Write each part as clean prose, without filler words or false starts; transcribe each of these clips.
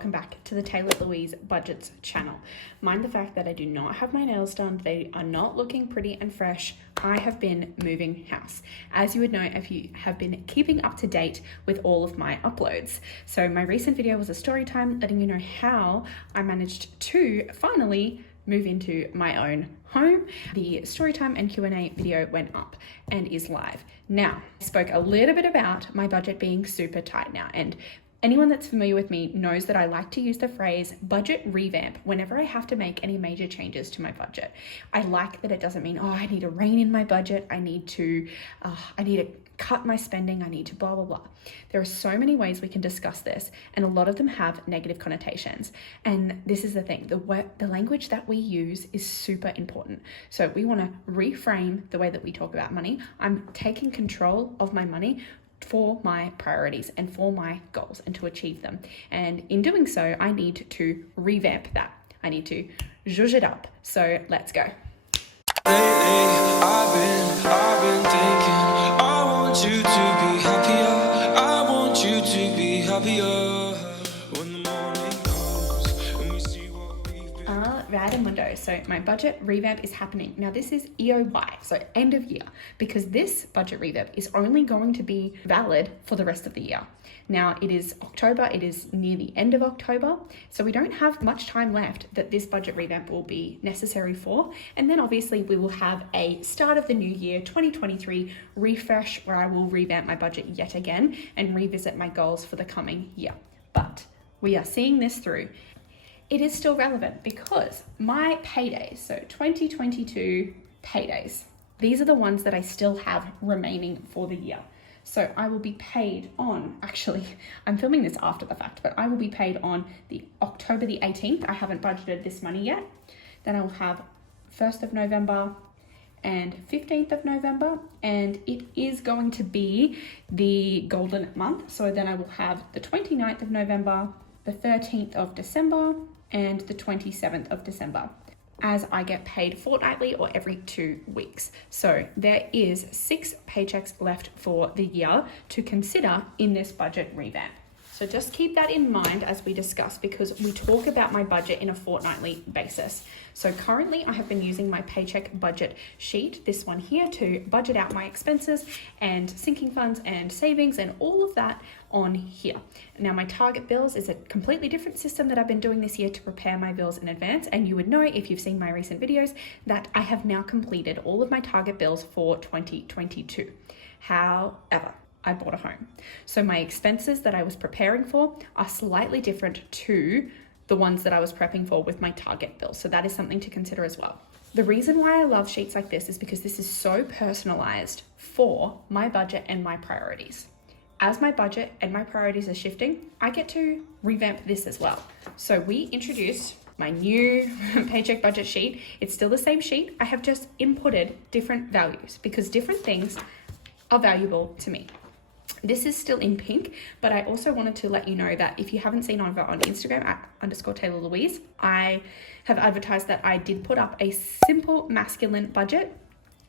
welcome back to the Taylah Louise Budgets channel. Mind the fact that I do not have my nails done. They are not looking pretty and fresh. I have been moving house, as you would know if you have been keeping up to date with all of my uploads. So my recent video was a story time letting you know how I managed to finally move into my own home. The storytime and Q&A video went up and is live. Now, I spoke a little bit about my budget being super tight now, and anyone that's familiar with me knows that I like to use the phrase budget revamp whenever I have to make any major changes to my budget. I like that it doesn't mean, I need to rein in my budget. I need to cut my spending. I need to blah, blah, blah. There are so many ways we can discuss this, and a lot of them have negative connotations. And this is the thing, the language that we use is super important. So we want to reframe the way that we talk about money. I'm taking control of my money for my priorities and for my goals and to achieve them. And in doing so, I need to revamp that. I need to zhuzh it up. So let's go. I've been thinking, I want you to be happier. I want you to be happier. When the morning comes and we see what we've been. Radamundo. So my budget revamp is happening. Now this is EOY, so end of year, because this budget revamp is only going to be valid for the rest of the year. Now it is October, it is near the end of October, so we don't have much time left that this budget revamp will be necessary for. And then obviously we will have a start of the new year, 2023 refresh, where I will revamp my budget yet again and revisit my goals for the coming year. But we are seeing this through. It is still relevant because my paydays, so 2022 paydays, these are the ones that I still have remaining for the year. So I will be paid on, actually, I'm filming this after the fact, but I will be paid on the October the 18th. I haven't budgeted this money yet. Then I will have 1st of November and 15th of November, and it is going to be the golden month. So then I will have the 29th of November, the 13th of December, and the 27th of December, as I get paid fortnightly or every 2 weeks. So there is 6 paychecks left for the year to consider in this budget revamp. So just keep that in mind as we discuss, because we talk about my budget in a fortnightly basis. So currently I have been using my paycheck budget sheet, this one here, to budget out my expenses and sinking funds and savings and all of that on here. Now my target bills is a completely different system that I've been doing this year to prepare my bills in advance. And you would know if you've seen my recent videos that I have now completed all of my target bills for 2022. However, I bought a home. So my expenses that I was preparing for are slightly different to the ones that I was prepping for with my target bill. So that is something to consider as well. The reason why I love sheets like this is because this is so personalized for my budget and my priorities. As my budget and my priorities are shifting, I get to revamp this as well. So we introduced my new paycheck budget sheet. It's still the same sheet. I have just inputted different values because different things are valuable to me. This is still in pink, but I also wanted to let you know that if you haven't seen over on Instagram at _Taylah Louise, I have advertised that I did put up a simple masculine budget.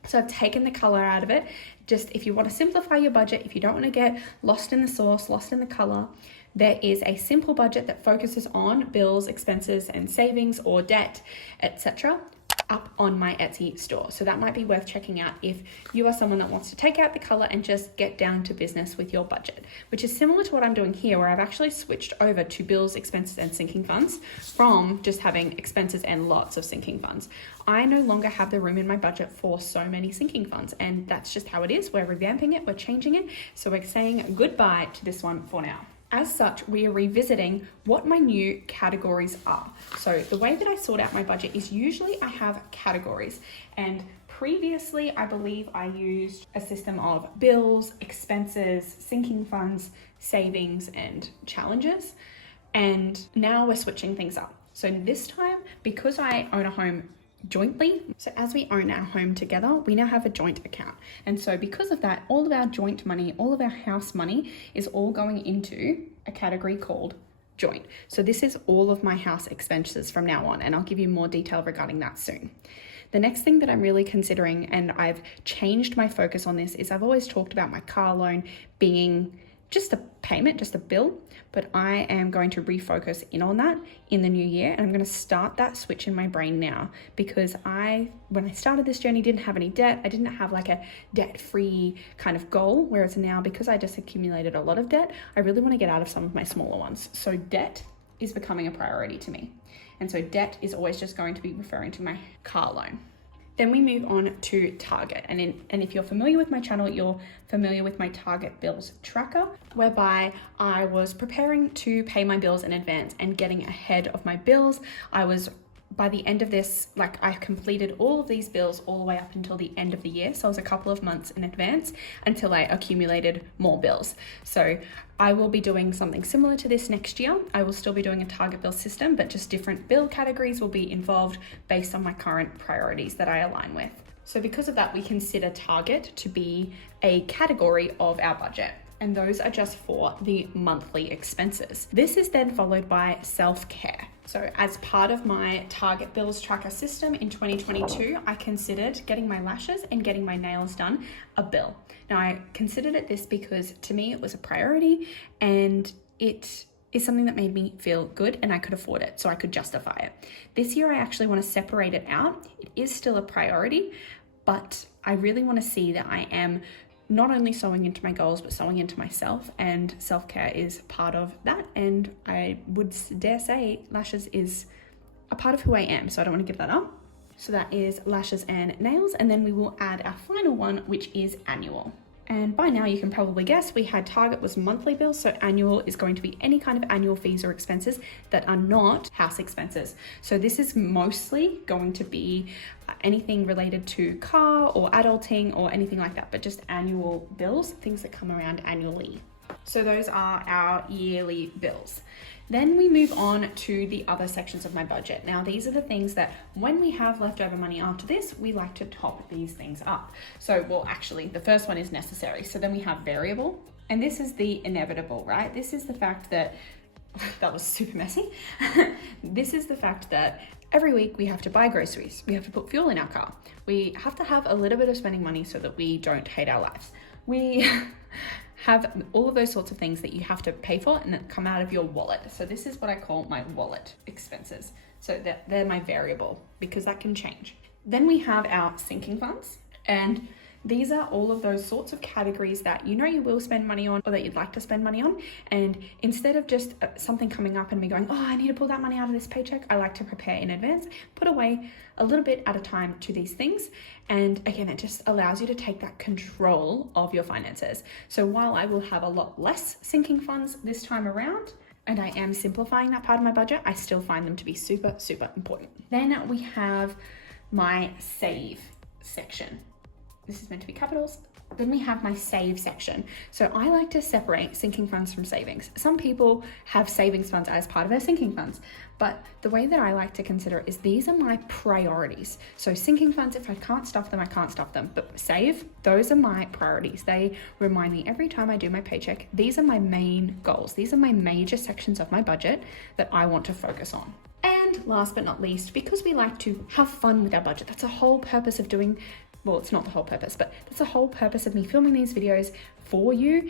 So I've taken the color out of it. Just if you want to simplify your budget, if you don't want to get lost in the sauce, lost in the color, there is a simple budget that focuses on bills, expenses, and savings or debt, etc. up on my Etsy store. So that might be worth checking out if you are someone that wants to take out the color and just get down to business with your budget, which is similar to what I'm doing here, where I've actually switched over to bills, expenses, and sinking funds from just having expenses and lots of sinking funds. I no longer have the room in my budget for so many sinking funds, and that's just how it is. We're revamping it, we're changing it. So we're saying goodbye to this one for now. As such, we are revisiting what my new categories are. So the way that I sort out my budget is usually I have categories, and previously I believe I used a system of bills, expenses, sinking funds, savings, and challenges. And now we're switching things up. So this time, because I own a home jointly, so as we own our home together, we now have a joint account. And so because of that, all of our joint money, all of our house money is all going into a category called joint. So this is all of my house expenses from now on, and I'll give you more detail regarding that soon. The next thing that I'm really considering, and I've changed my focus on this, is I've always talked about my car loan being just a payment, just a bill, but I am going to refocus in on that in the new year. And I'm going to start that switch in my brain now, because when I started this journey, didn't have any debt. I didn't have like a debt-free kind of goal, whereas now, because I just accumulated a lot of debt, I really want to get out of some of my smaller ones. So debt is becoming a priority to me. And so debt is always just going to be referring to my car loan. Then we move on to Target. And if you're familiar with my channel, you're familiar with my Target bills tracker, whereby I was preparing to pay my bills in advance and getting ahead of my bills. By the end of this, I completed all of these bills all the way up until the end of the year. So I was a couple of months in advance until I accumulated more bills. So I will be doing something similar to this next year. I will still be doing a Target bill system, but just different bill categories will be involved based on my current priorities that I align with. So because of that, we consider Target to be a category of our budget, and those are just for the monthly expenses. This is then followed by self-care. So as part of my Target bills tracker system in 2022, I considered getting my lashes and getting my nails done a bill. Now, I considered it this because to me it was a priority, and it is something that made me feel good and I could afford it, so I could justify it. This year I actually want to separate it out. It is still a priority, but I really want to see that I am not only sewing into my goals, but sewing into myself, and self-care is part of that. And I would dare say lashes is a part of who I am, so I don't want to give that up. So that is lashes and nails. And then we will add our final one, which is annual. And by now you can probably guess we had Target was monthly bills, so annual is going to be any kind of annual fees or expenses that are not house expenses. So this is mostly going to be anything related to car or adulting or anything like that, but just annual bills, things that come around annually. So those are our yearly bills. Then we move on to the other sections of my budget. Now, these are the things that when we have leftover money after this, we like to top these things up. So, well, actually, the first one is necessary. So then we have variable, and this is the inevitable, right? This is the fact that, that was super messy. This is the fact that every week we have to buy groceries. We have to put fuel in our car. We have to have a little bit of spending money so that we don't hate our lives. We have all of those sorts of things that you have to pay for and that come out of your wallet. So this is what I call my wallet expenses. So they're my variable, because that can change. Then we have our sinking funds, and these are all of those sorts of categories that you know you will spend money on, or that you'd like to spend money on. And instead of just something coming up and me going, oh, I need to pull that money out of this paycheck, I like to prepare in advance, put away a little bit at a time to these things. And again, it just allows you to take that control of your finances. So while I will have a lot less sinking funds this time around, and I am simplifying that part of my budget, I still find them to be super, super important. Then we have my save section. This is meant to be capitals. Then we have my save section. So I like to separate sinking funds from savings. Some people have savings funds as part of their sinking funds, but the way that I like to consider it is these are my priorities. So sinking funds, if I can't stuff them, I can't stuff them. But save, those are my priorities. They remind me every time I do my paycheck, these are my main goals. These are my major sections of my budget that I want to focus on. And last but not least, because we like to have fun with our budget, that's the whole purpose of doing, well, it's not the whole purpose, but that's the whole purpose of me filming these videos for you,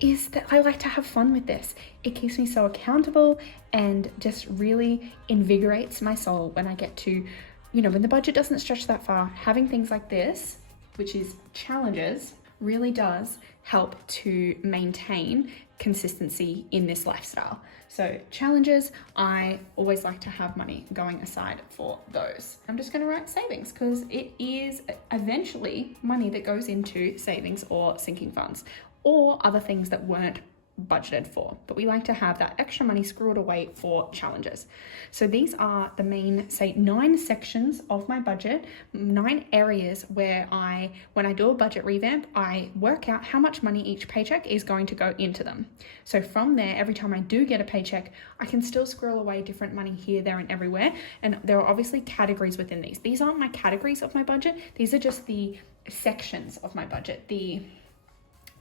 is that I like to have fun with this. It keeps me so accountable and just really invigorates my soul when I get to, when the budget doesn't stretch that far, having things like this, which is challenges, really does help to maintain consistency in this lifestyle. So challenges, I always like to have money going aside for those. I'm just going to write savings because it is eventually money that goes into savings or sinking funds or other things that weren't budgeted for, but we like to have that extra money squirreled away for challenges. So these are the main, 9 sections of my budget, 9 areas where when I do a budget revamp, I work out how much money each paycheck is going to go into them. So from there, every time I do get a paycheck, I can still squirrel away different money here, there, and everywhere. And there are obviously categories within these. These aren't my categories of my budget. These are just the sections of my budget.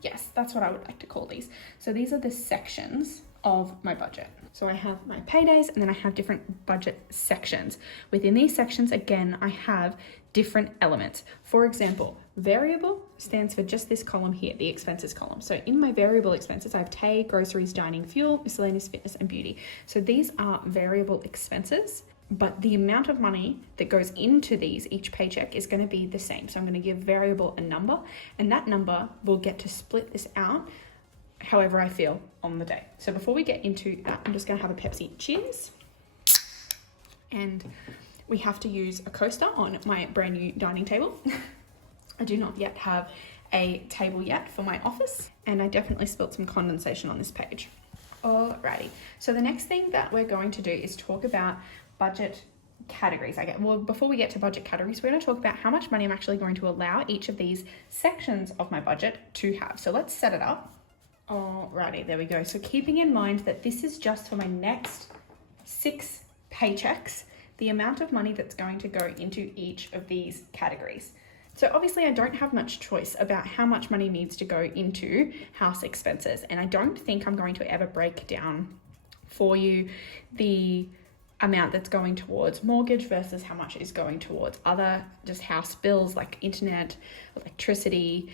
Yes, that's what I would like to call these. So these are the sections of my budget. So I have my paydays and then I have different budget sections. Within these sections, again, I have different elements. For example, variable, stands for just this column here, the expenses column. So in my variable expenses, I have Tay, groceries, dining, fuel, miscellaneous, fitness, and beauty. So these are variable expenses, but the amount of money that goes into these each paycheck is going to be the same. So I'm going to give variable a number, and that number will get to split this out however I feel on the day. So before we get into that, I'm just going to have a Pepsi. Cheers. And we have to use a coaster on my brand new dining table. I do not yet have a table yet for my office, and I definitely spilt some condensation on this page. Alrighty, so the next thing that we're going to do is talk about budget categories. Well, before we get to budget categories, we're going to talk about how much money I'm actually going to allow each of these sections of my budget to have. So let's set it up. Alrighty, there we go. So keeping in mind that this is just for my next 6 paychecks, the amount of money that's going to go into each of these categories. So obviously I don't have much choice about how much money needs to go into house expenses. And I don't think I'm going to ever break down for you the amount that's going towards mortgage versus how much is going towards other just house bills like internet, electricity,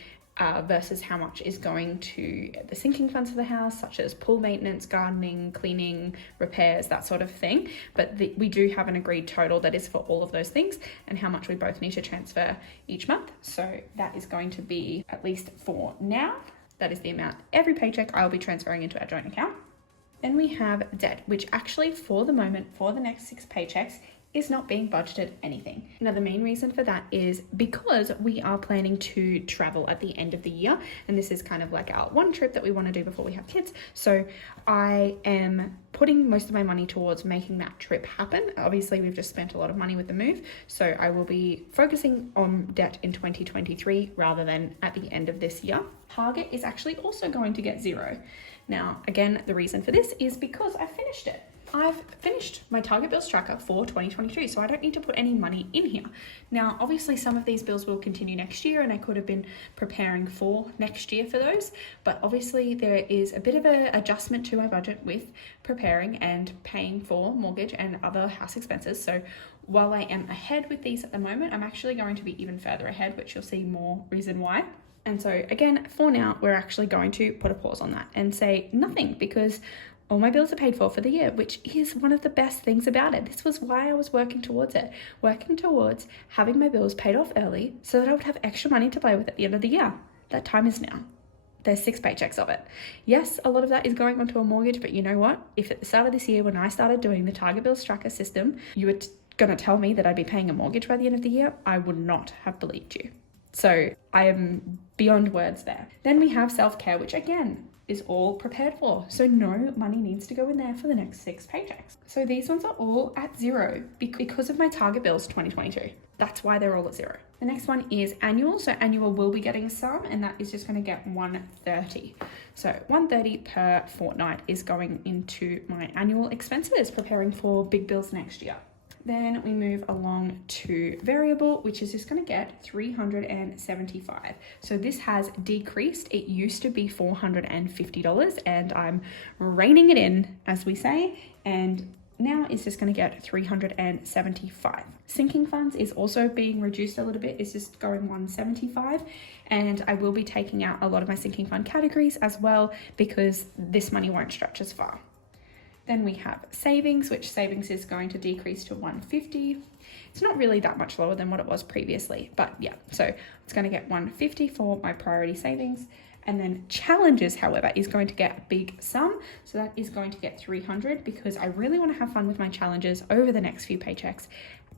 versus how much is going to the sinking funds for the house, such as pool maintenance, gardening, cleaning, repairs, that sort of thing. But we do have an agreed total that is for all of those things and how much we both need to transfer each month. So that is going to be, at least for now, that is the amount every paycheck I'll be transferring into our joint account. Then we have debt, which actually for the moment, for the next 6 paychecks, is not being budgeted anything. Now, the main reason for that is because we are planning to travel at the end of the year, and this is kind of like our one trip that we want to do before we have kids. So I am putting most of my money towards making that trip happen. Obviously, we've just spent a lot of money with the move, so I will be focusing on debt in 2023 rather than at the end of this year. Target is actually also going to get 0. Now, again, the reason for this is because I finished it. I've finished my Target bills tracker for 2022, so I don't need to put any money in here. Now, obviously some of these bills will continue next year, and I could have been preparing for next year for those, but obviously there is a bit of an adjustment to my budget with preparing and paying for mortgage and other house expenses. So while I am ahead with these at the moment, I'm actually going to be even further ahead, which you'll see more reason why. And so again, for now, we're actually going to put a pause on that and say nothing, because all my bills are paid for the year, which is one of the best things about it. This was why I was working towards it, working towards having my bills paid off early so that I would have extra money to play with at the end of the year. That time is now. There's 6 paychecks of it. Yes, a lot of that is going onto a mortgage, but you know what? If at the start of this year, when I started doing the Target bills tracker system, you were going to tell me that I'd be paying a mortgage by the end of the year, I would not have believed you. So I am beyond words there. Then we have self-care, which again, is all prepared for. So no money needs to go in there for the next 6 paychecks. So these ones are all at 0 because of my Target bills 2022. That's why they're all at 0. The next one is annual. So annual will be getting some, and that is just going to get $130. So $130 per fortnight is going into my annual expenses, preparing for big bills next year. Then we move along to variable, which is just going to get $375. So this has decreased. It used to be $450, and I'm reining it in, as we say, and now it's just going to get $375. Sinking funds is also being reduced a little bit. It's just going $175, and I will be taking out a lot of my sinking fund categories as well, because this money won't stretch as far. Then we have savings, which savings is going to decrease to $150. It's not really that much lower than what it was previously, but yeah, so it's going to get $150 for my priority savings. And then challenges, however, is going to get a big sum. So that is going to get $300, because I really want to have fun with my challenges over the next few paychecks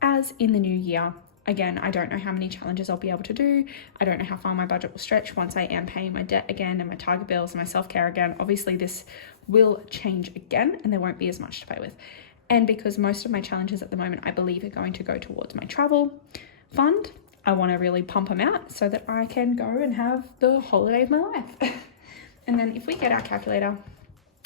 as in the new year. Again, I don't know how many challenges I'll be able to do. I don't know how far my budget will stretch once I am paying my debt again and my Target bills and my self-care again. Obviously, this will change again and there won't be as much to play with. And because most of my challenges at the moment, I believe, are going to go towards my travel fund, I want to really pump them out so that I can go and have the holiday of my life. And then if we get our calculator,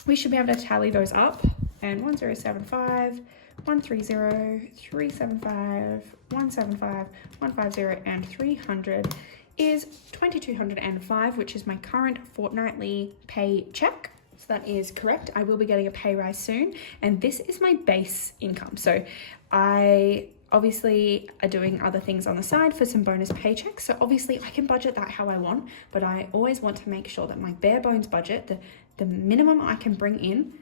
we should be able to tally those up. And 1075, 130, 375, 175, 150, and 300 is 2,205, which is my current fortnightly pay check. So that is correct. I will be getting a pay rise soon, and this is my base income. So I obviously are doing other things on the side for some bonus paychecks. So obviously I can budget that how I want, but I always want to make sure that my bare bones budget, the minimum I can bring in,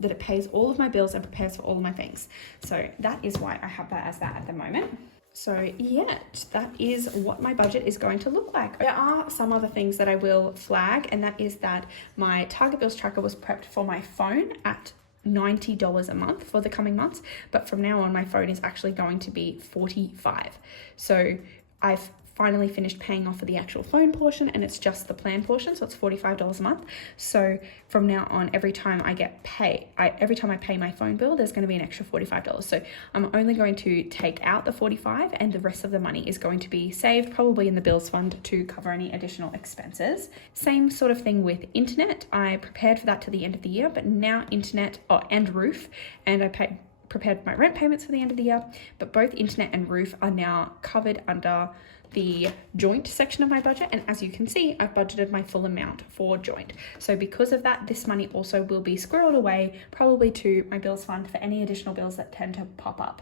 that it pays all of my bills and prepares for all of my things. So that is why I have that as that at the moment. So yeah, that is what my budget is going to look like. There are some other things that I will flag, and that is that my Target Bills tracker was prepped for my phone at $90 a month for the coming months, but from now on my phone is actually going to be $45. So I've finally finished paying off for the actual phone portion, and it's just the plan portion, so it's $45 a month. So from now on, every time I pay my phone bill, there's going to be an extra $45. So I'm only going to take out the $45, and the rest of the money is going to be saved probably in the bills fund to cover any additional expenses. Same sort of thing with internet. I prepared for that to the end of the year, but now internet and roof, and I prepared my rent payments for the end of the year, but both internet and roof are now covered under the joint section of my budget, and as you can see, I've budgeted my full amount for joint. So because of that, this money also will be squirreled away probably to my bills fund for any additional bills that tend to pop up.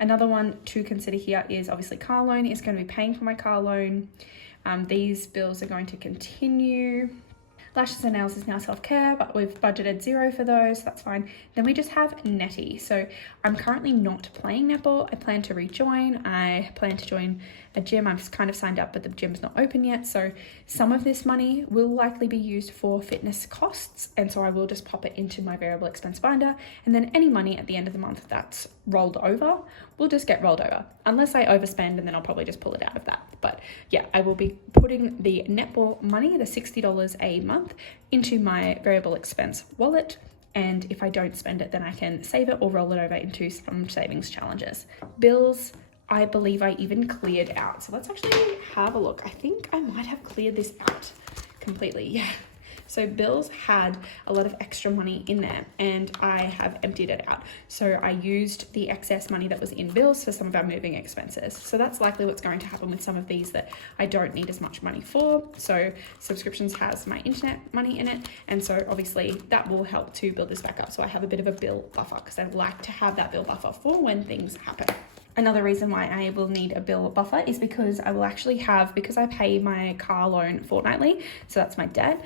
Another one to consider here is obviously car loan. Is going to be paying for my car loan. These bills are going to continue. Lashes and nails is now self-care, but we've budgeted $0 for those, so that's fine. Then we just have netty. So I'm currently not playing netball. I plan to rejoin. I plan to join a gym. I've kind of signed up, but the gym's not open yet. So some of this money will likely be used for fitness costs, and so I will just pop it into my variable expense binder. And then any money at the end of the month that's rolled over will just get rolled over, unless I overspend, and then I'll probably just pull it out of that. But yeah, I will be putting the netball money, the $60 a month, into my variable expense wallet. And if I don't spend it, then I can save it or roll it over into some savings challenges. Bills, I believe I even cleared out. So let's actually have a look. I think I might have cleared this out completely. Yeah. So bills had a lot of extra money in there, and I have emptied it out. So I used the excess money that was in bills for some of our moving expenses. So that's likely what's going to happen with some of these that I don't need as much money for. So subscriptions has my internet money in it, and so obviously that will help to build this back up. So I have a bit of a bill buffer because I like to have that bill buffer for when things happen. Another reason why I will need a bill buffer is because I will actually have, because I pay my car loan fortnightly, so that's my debt,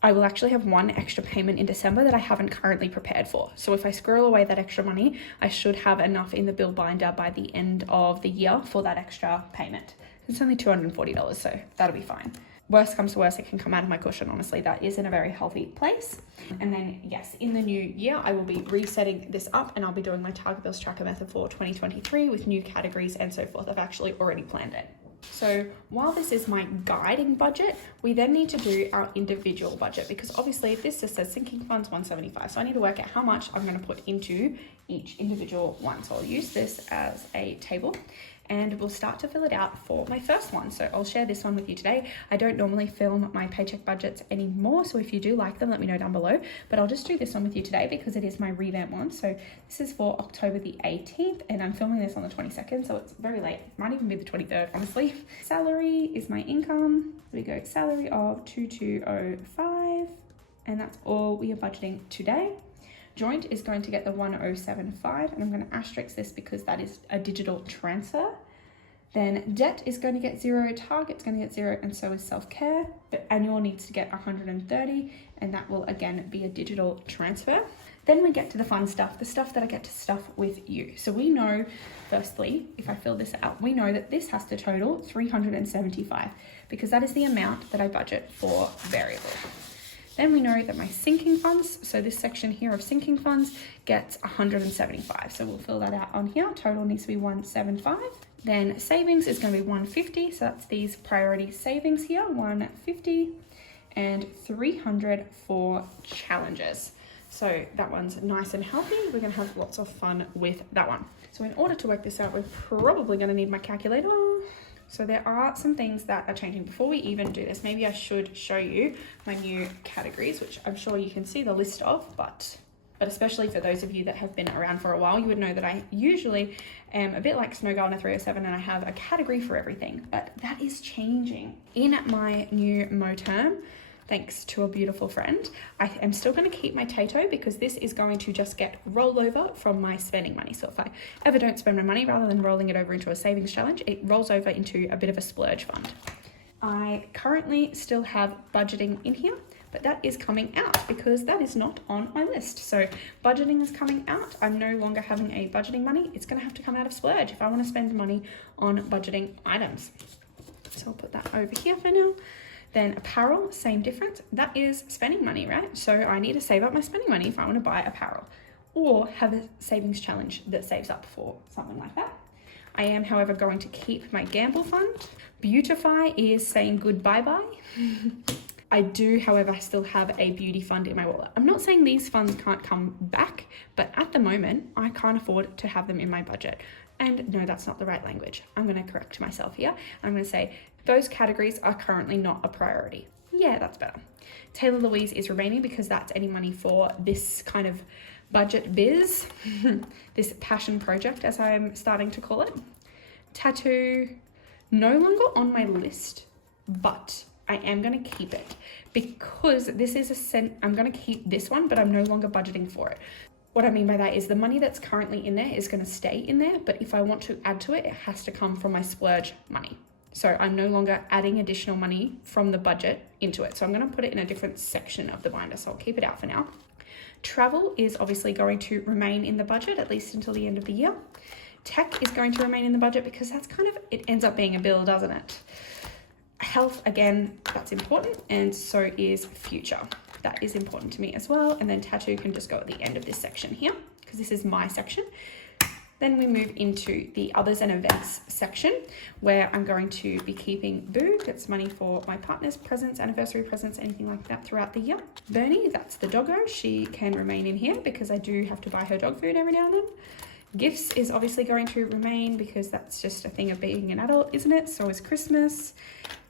I will actually have one extra payment in December that I haven't currently prepared for. So if I squirrel away that extra money, I should have enough in the bill binder by the end of the year for that extra payment. It's only $240, so that'll be fine. Worst comes to worst, it can come out of my cushion. Honestly, that is in a very healthy place. And then yes, in the new year, I will be resetting this up, and I'll be doing my Target Bills tracker method for 2023 with new categories and so forth. I've actually already planned it. So while this is my guiding budget, we then need to do our individual budget, because obviously this just says sinking funds $175. So I need to work out how much I'm going to put into each individual one. So I'll use this as a table, and we'll start to fill it out for my first one. So I'll share this one with you today. I don't normally film my paycheck budgets anymore, so if you do like them, let me know down below. But I'll just do this one with you today because it is my revamp one. So this is for October the 18th, and I'm filming this on the 22nd, so it's very late. It might even be the 23rd, honestly. Salary is my income. We go salary of 2205, and that's all we are budgeting today. Joint is going to get the 1075, and I'm going to asterisk this because that is a digital transfer. Then debt is going to get $0, Target's going to get $0, and so is self-care. But annual needs to get 130, and that will again be a digital transfer. Then we get to the fun stuff, the stuff that I get to stuff with you. So we know, firstly, if I fill this out, we know that this has to total 375 because that is the amount that I budget for variable. Then we know that my sinking funds, so this section here of sinking funds, gets 175. So we'll fill that out on here. Total needs to be 175. Then savings is going to be 150. So that's these priority savings here, 150, and 300 for challenges. So that one's nice and healthy. We're going to have lots of fun with that one. So in order to work this out, we're probably going to need my calculator. So there are some things that are changing. Before we even do this, maybe I should show you my new categories, which I'm sure you can see the list of, but especially for those of you that have been around for a while, you would know that I usually am a bit like Snow Girl in a 307, and I have a category for everything, but that is changing. In my new Mo term, thanks to a beautiful friend. I am still going to keep my Tato because this is going to just get rollover from my spending money. So if I ever don't spend my money, rather than rolling it over into a savings challenge, it rolls over into a bit of a splurge fund. I currently still have budgeting in here, but that is coming out because that is not on my list. So budgeting is coming out. I'm no longer having a budgeting money. It's going to have to come out of splurge if I want to spend money on budgeting items. So I'll put that over here for now. Then apparel, same difference. That is spending money, right? So I need to save up my spending money if I want to buy apparel or have a savings challenge that saves up for something like that. I am, however, going to keep my gamble fund. Beautify is saying goodbye-bye. I do, however, still have a beauty fund in my wallet. I'm not saying these funds can't come back, but at the moment, I can't afford to have them in my budget. And no, that's not the right language. I'm going to correct myself here. I'm going to say those categories are currently not a priority. Yeah, that's better. Taylah Louise is remaining because that's any money for this kind of budget biz, this passion project, as I'm starting to call it. Tattoo, no longer on my list, but I am going to keep it because this is I'm going to keep this one, but I'm no longer budgeting for it. What I mean by that is the money that's currently in there is going to stay in there, but if I want to add to it, it has to come from my splurge money. So I'm no longer adding additional money from the budget into it. So I'm going to put it in a different section of the binder. So I'll keep it out for now. Travel is obviously going to remain in the budget, at least until the end of the year. Tech is going to remain in the budget because that's kind of, it ends up being a bill, doesn't it? Health, again, that's important, and so is future. That is important to me as well. And then tattoo can just go at the end of this section here because this is my section. Then we move into the others and events section where I'm going to be keeping Boo. That's money for my partner's presents, anniversary presents, anything like that throughout the year. Bernie, that's the doggo. She can remain in here because I do have to buy her dog food every now and then. Gifts is obviously going to remain because that's just a thing of being an adult, isn't it? So is Christmas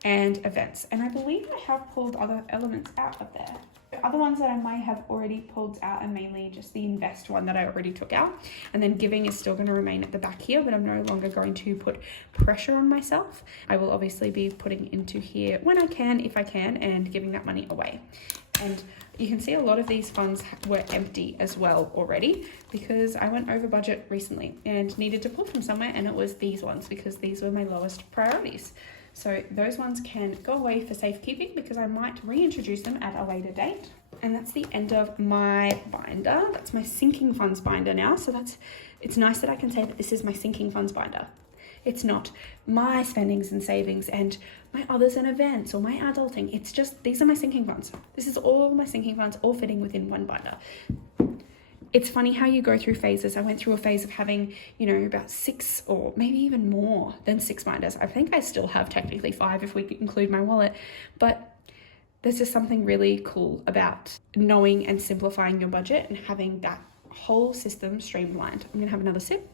and events. And I believe I have pulled other elements out of there. The other ones that I might have already pulled out are mainly just the invest one that I already took out. And then giving is still going to remain at the back here, but I'm no longer going to put pressure on myself. I will obviously be putting into here when I can, if I can, and giving that money away. And you can see a lot of these funds were empty as well already because I went over budget recently and needed to pull from somewhere, and it was these ones because these were my lowest priorities. So those ones can go away for safekeeping because I might reintroduce them at a later date. And that's the end of my binder. That's my sinking funds binder now. So it's nice that I can say that this is my sinking funds binder. It's not my spendings and savings and my others and events or my adulting. It's just, these are my sinking funds. This is all my sinking funds, all fitting within one binder. It's funny how you go through phases. I went through a phase of having, about 6 or maybe even more than 6 binders. I think I still have technically 5 if we include my wallet, but there's just something really cool about knowing and simplifying your budget and having that whole system streamlined. I'm gonna have another sip.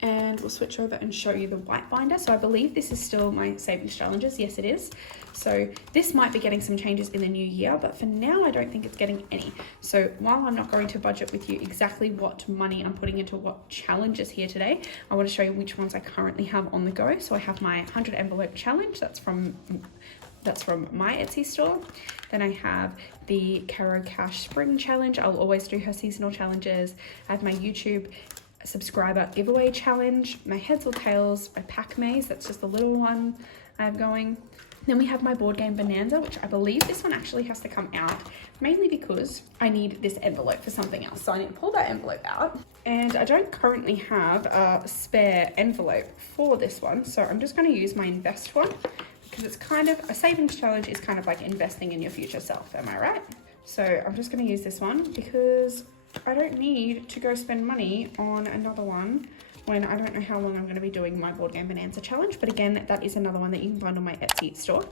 And we'll switch over and show you the white binder. So I believe this is still my savings challenges. Yes, it is. So this might be getting some changes in the new year, but for now, I don't think it's getting any. So while I'm not going to budget with you exactly what money I'm putting into what challenges here today, I want to show you which ones I currently have on the go. So I have my 100 envelope challenge. That's from my Etsy store. Then I have the Caro Cash Spring Challenge. I'll always do her seasonal challenges. I have my YouTube subscriber giveaway challenge, my heads or tails, my pack maze, that's just a little one I have going. Then we have my board game bonanza, which I believe this one actually has to come out, mainly because I need this envelope for something else. So I need to pull that envelope out. And I don't currently have a spare envelope for this one. So I'm just going to use my invest one because it's kind of, a savings challenge is kind of like investing in your future self, am I right? So I'm just going to use this one because I don't need to go spend money on another one when I don't know how long I'm going to be doing my board game bonanza challenge. But again, that is another one that you can find on my Etsy store.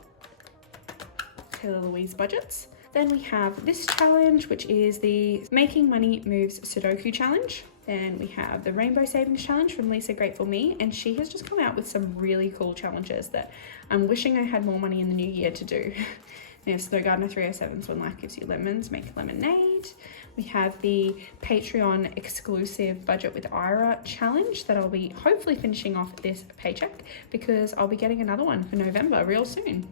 Taylah Louise budgets. Then we have this challenge, which is the Making Money Moves Sudoku challenge. Then we have the Rainbow Savings Challenge from Lisa Grateful Me, and she has just come out with some really cool challenges that I'm wishing I had more money in the new year to do. We have Snow Gardener 307's When Life Gives You Lemons, Make Lemonade. We have the Patreon exclusive Budget with Ira challenge that I'll be hopefully finishing off this paycheck because I'll be getting another one for November real soon.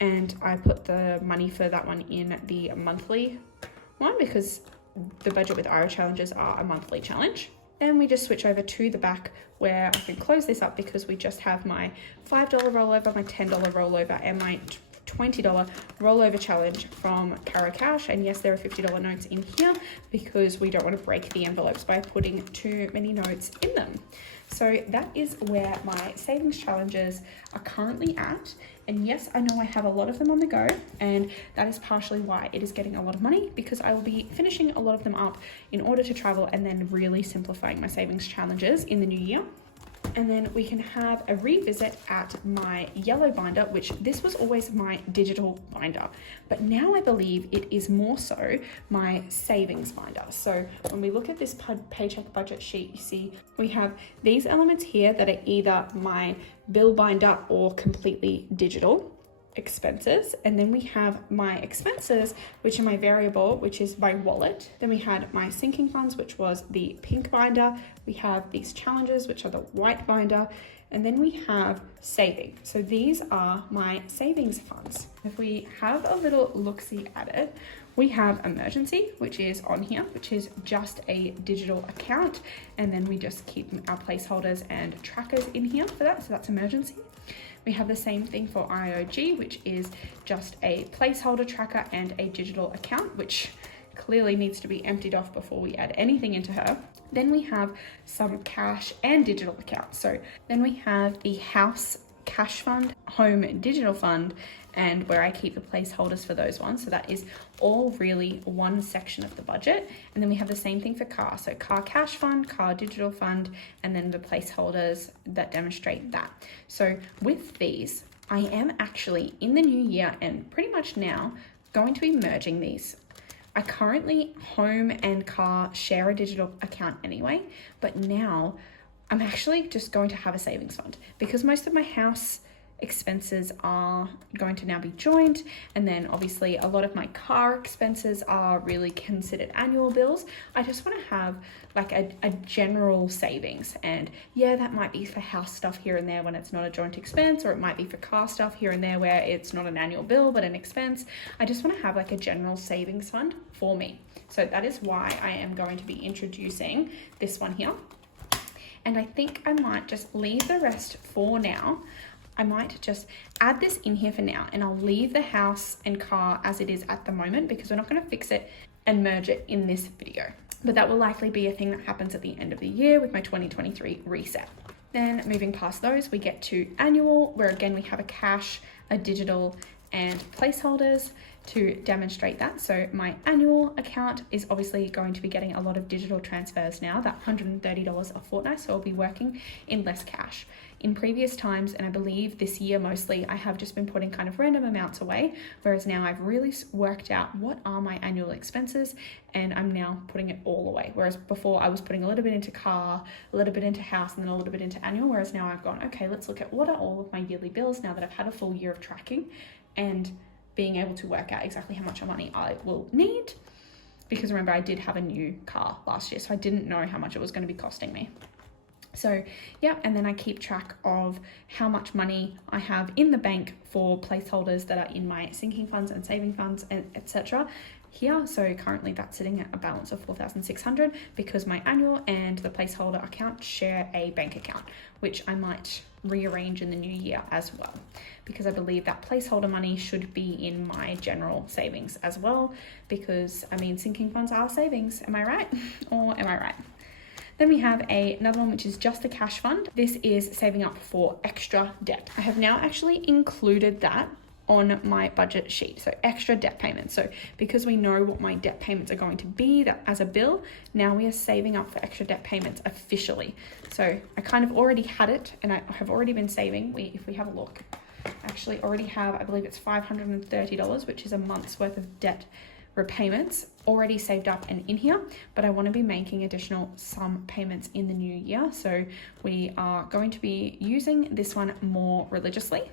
and I put the money for that one in the monthly one because the budget with IO challenges are a monthly challenge. Then we just switch over to the back where I can close this up because we just have my $5 rollover, my $10 rollover, and my $20 rollover challenge from Caro Cash. And yes, there are $50 notes in here because we don't want to break the envelopes by putting too many notes in them. So that is where my savings challenges are currently at. And yes, I know I have a lot of them on the go, and that is partially why it is getting a lot of money, because I will be finishing a lot of them up in order to travel and then really simplifying my savings challenges in the new year. And then we can have a revisit at my yellow binder, which this was always my digital binder, but now I believe it is more so my savings binder. So when we look at this paycheck budget sheet, you see we have these elements here that are either my bill binder or completely digital expenses, and then we have my expenses, which are my variable, which is my wallet. Then we had my sinking funds, which was the pink binder. We have these challenges, which are the white binder, and then we have saving. So these are my savings funds. If we have a little look-see at it, we have emergency, which is on here, which is just a digital account, and then we just keep our placeholders and trackers in here for that, so that's emergency. We have the same thing for IOG, which is just a placeholder tracker and a digital account, which clearly needs to be emptied off before we add anything into her. Then we have some cash and digital accounts. So then we have the house cash fund, home digital fund, and where I keep the placeholders for those ones. So that is all really one section of the budget. And then we have the same thing for car. So car cash fund, car digital fund, and then the placeholders that demonstrate that. So with these, I am actually in the new year and pretty much now going to be merging these. I currently home and car share a digital account anyway, but now I'm actually just going to have a savings fund because most of my house expenses are going to now be joined, and then obviously a lot of my car expenses are really considered annual bills. I just want to have like a general savings, and yeah, that might be for house stuff here and there when it's not a joint expense, or it might be for car stuff here and there where it's not an annual bill but an expense. I just want to have like a general savings fund for me. So that is why I am going to be introducing this one here, and I think I might just leave the rest for now. I might just add this in here for now, and I'll leave the house and car as it is at the moment because we're not going to fix it and merge it in this video. But that will likely be a thing that happens at the end of the year with my 2023 reset. Then moving past those, we get to annual, where again we have a cash, a digital, and placeholders to demonstrate that. So my annual account is obviously going to be getting a lot of digital transfers now, that $130 a fortnight, so I'll be working in less cash. In previous times, and I believe this year mostly, I have just been putting kind of random amounts away, whereas now I've really worked out what are my annual expenses, and I'm now putting it all away. Whereas before I was putting a little bit into car, a little bit into house, and then a little bit into annual, whereas now I've gone, okay, let's look at what are all of my yearly bills now that I've had a full year of tracking and being able to work out exactly how much money I will need. Because remember, I did have a new car last year, so I didn't know how much it was going to be costing me. So yeah, and then I keep track of how much money I have in the bank for placeholders that are in my sinking funds and saving funds, and etc. here. So currently that's sitting at a balance of $4,600 because my annual and the placeholder account share a bank account, which I might rearrange in the new year as well, because I believe that placeholder money should be in my general savings as well, because I mean, sinking funds are savings, am I right? Or am I right? Then we have another one, which is just a cash fund. This is saving up for extra debt. I have now actually included that on my budget sheet. So extra debt payments. So because we know what my debt payments are going to be that as a bill, now we are saving up for extra debt payments officially. So I kind of already had it, and I have already been saving. If we have a look, I actually already have, I believe it's $530, which is a month's worth of debt repayments already saved up and in here, but I want to be making additional sum payments in the new year. So we are going to be using this one more religiously.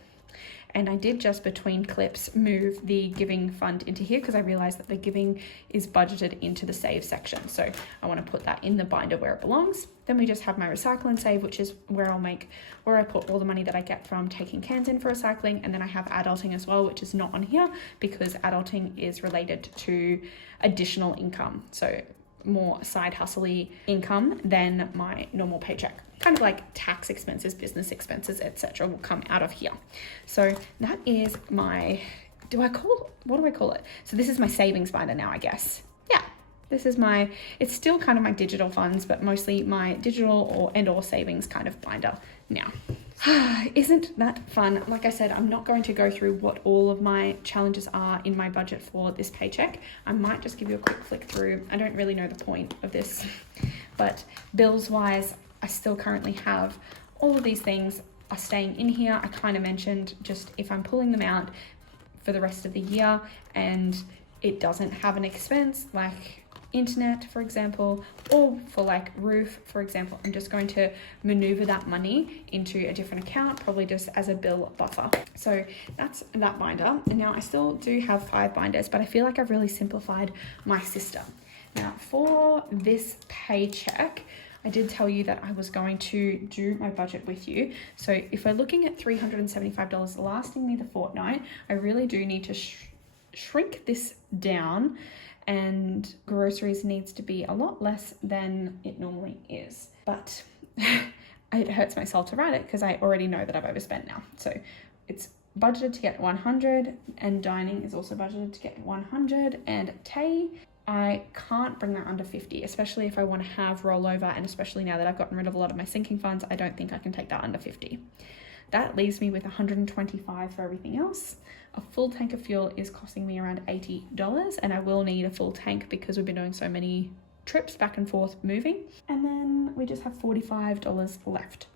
And I did just between clips move the giving fund into here because I realized that the giving is budgeted into the save section. So I want to put that in the binder where it belongs. Then we just have my recycle and save, which is where I put all the money that I get from taking cans in for recycling. And then I have adulting as well, which is not on here because adulting is related to additional income. So more side hustle-y income than my normal paycheck. Kind of like tax expenses, business expenses, etc. will come out of here. So that is my, what do I call it? So this is my savings binder now, I guess. Yeah, this is it's still kind of my digital funds, but mostly my digital or savings kind of binder now. Isn't that fun? Like I said, I'm not going to go through what all of my challenges are in my budget for this paycheck. I might just give you a quick flick through. I don't really know the point of this, but bills wise, I still currently have all of these things are staying in here. I kind of mentioned just if I'm pulling them out for the rest of the year and it doesn't have an expense like internet, for example, or for like roof, for example, I'm just going to maneuver that money into a different account, probably just as a bill buffer. So that's that binder. And now I still do have 5 binders, but I feel like I've really simplified my system. Now for this paycheck, I did tell you that I was going to do my budget with you. So if we're looking at $375 lasting me the fortnight, I really do need to shrink this down, and groceries needs to be a lot less than it normally is. But it hurts my soul to write it because I already know that I've overspent now. So it's budgeted to get 100 and dining is also budgeted to get 100 and I can't bring that under 50, especially if I want to have rollover, and especially now that I've gotten rid of a lot of my sinking funds, I don't think I can take that under 50. That leaves me with 125 for everything else. A full tank of fuel is costing me around $80, and I will need a full tank because we've been doing so many trips back and forth moving. And then we just have $45 left.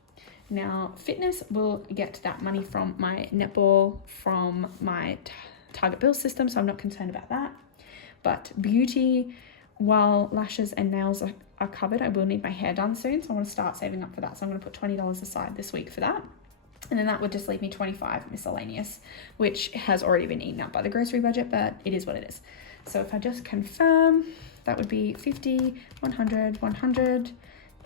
Now, fitness will get that money from my netball, from my Target bill system, so I'm not concerned about that. But beauty, while lashes and nails are covered, I will need my hair done soon, so I want to start saving up for that. So I'm going to put $20 aside this week for that. And then that would just leave me 25 miscellaneous, which has already been eaten up by the grocery budget, but it is what it is. So if I just confirm, that would be 50, 100, 100,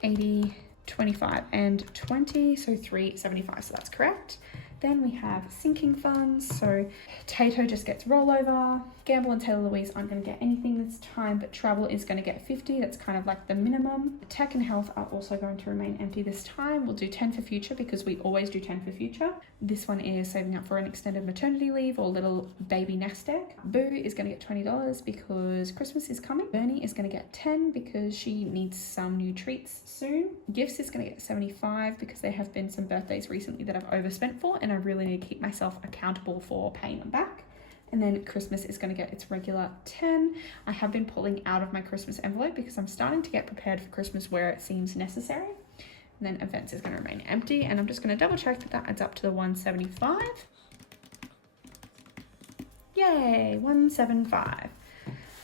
80, 25, and 20, so 375, so that's correct. Then we have sinking funds, so Tato just gets rollover. Gamble and Taylah Louise aren't going to get anything this time, but travel is going to get 50. That's kind of like the minimum. Tech and health are also going to remain empty this time. We'll do 10 for future because we always do 10 for future. This one is saving up for an extended maternity leave or little baby nest egg. Boo is going to get $20 because Christmas is coming. Bernie is going to get 10 because she needs some new treats soon. Gifts is going to get 75 because there have been some birthdays recently that I've overspent for, and I really need to keep myself accountable for paying them back. And then Christmas is going to get its regular 10. I have been pulling out of my Christmas envelope because I'm starting to get prepared for Christmas where it seems necessary. And then events is going to remain empty, and I'm just going to double check that that adds up to the 175. Yay, 175.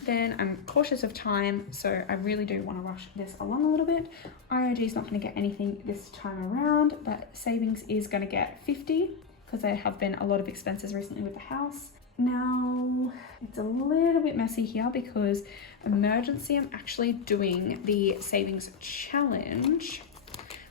Then I'm cautious of time, so I really do want to rush this along a little bit. IOG is not going to get anything this time around, but savings is going to get 50 because there have been a lot of expenses recently with the house. Now, it's a little bit messy here because emergency, I'm actually doing the savings challenge,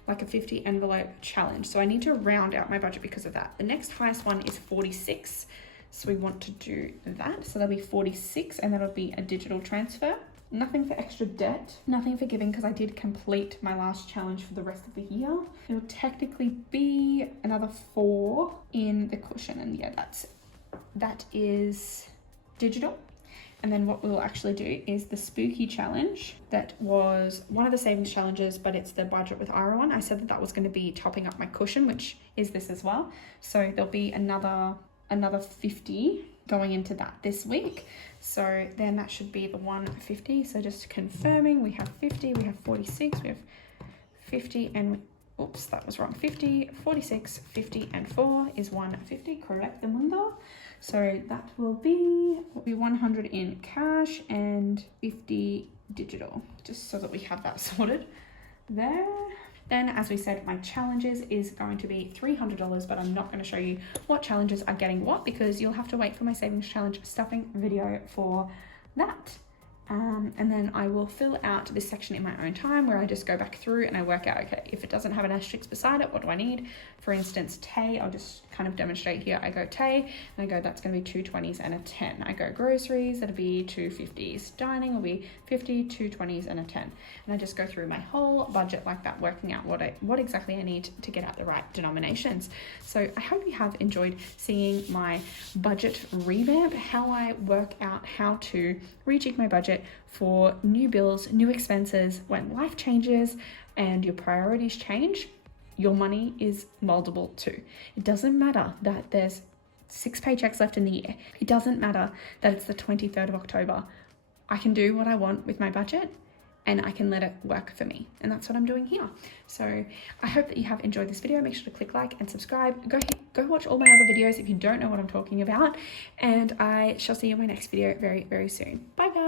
like a 50 envelope challenge. So I need to round out my budget because of that. The next highest one is 46. So we want to do that. So that'll be 46, and that'll be a digital transfer. Nothing for extra debt, nothing for giving because I did complete my last challenge for the rest of the year. It'll technically be another 4 in the cushion, and yeah, that is digital. And then what we'll actually do is the spooky challenge. That was one of the savings challenges, but it's the budget with Ira one. I said that was going to be topping up my cushion, which is this as well. So there'll be another 50 going into that this week. So then that should be the 150. So just confirming, we have 50, we have 46, we have 50, and oops, that was wrong. 50, 46, 50, and 4 is 150. Correct the mundo. So that will be 100 in cash and 50 digital, just so that we have that sorted there. Then, as we said, my challenges is going to be $300, but I'm not going to show you what challenges are getting what because you'll have to wait for my savings challenge stuffing video for that. And then I will fill out this section in my own time where I just go back through and I work out, okay, if it doesn't have an asterisk beside it, what do I need? For instance, Tay, I'll just kind of demonstrate here. I go Tay and I go, that's going to be 2 20s and a 10. I go groceries, that'll be 2 50s. Dining will be 50, 2 20s and a 10. And I just go through my whole budget like that, working out what exactly I need to get out the right denominations. So I hope you have enjoyed seeing my budget revamp, how I work out how to rejig my budget for new bills, new expenses. When life changes and your priorities change, your money is moldable too. It doesn't matter that there's 6 paychecks left in the year. It doesn't matter that it's the 23rd of October. I can do what I want with my budget and I can let it work for me. And that's what I'm doing here. So I hope that you have enjoyed this video. Make sure to click like and subscribe. Go watch all my other videos if you don't know what I'm talking about. And I shall see you in my next video very, very soon. Bye guys.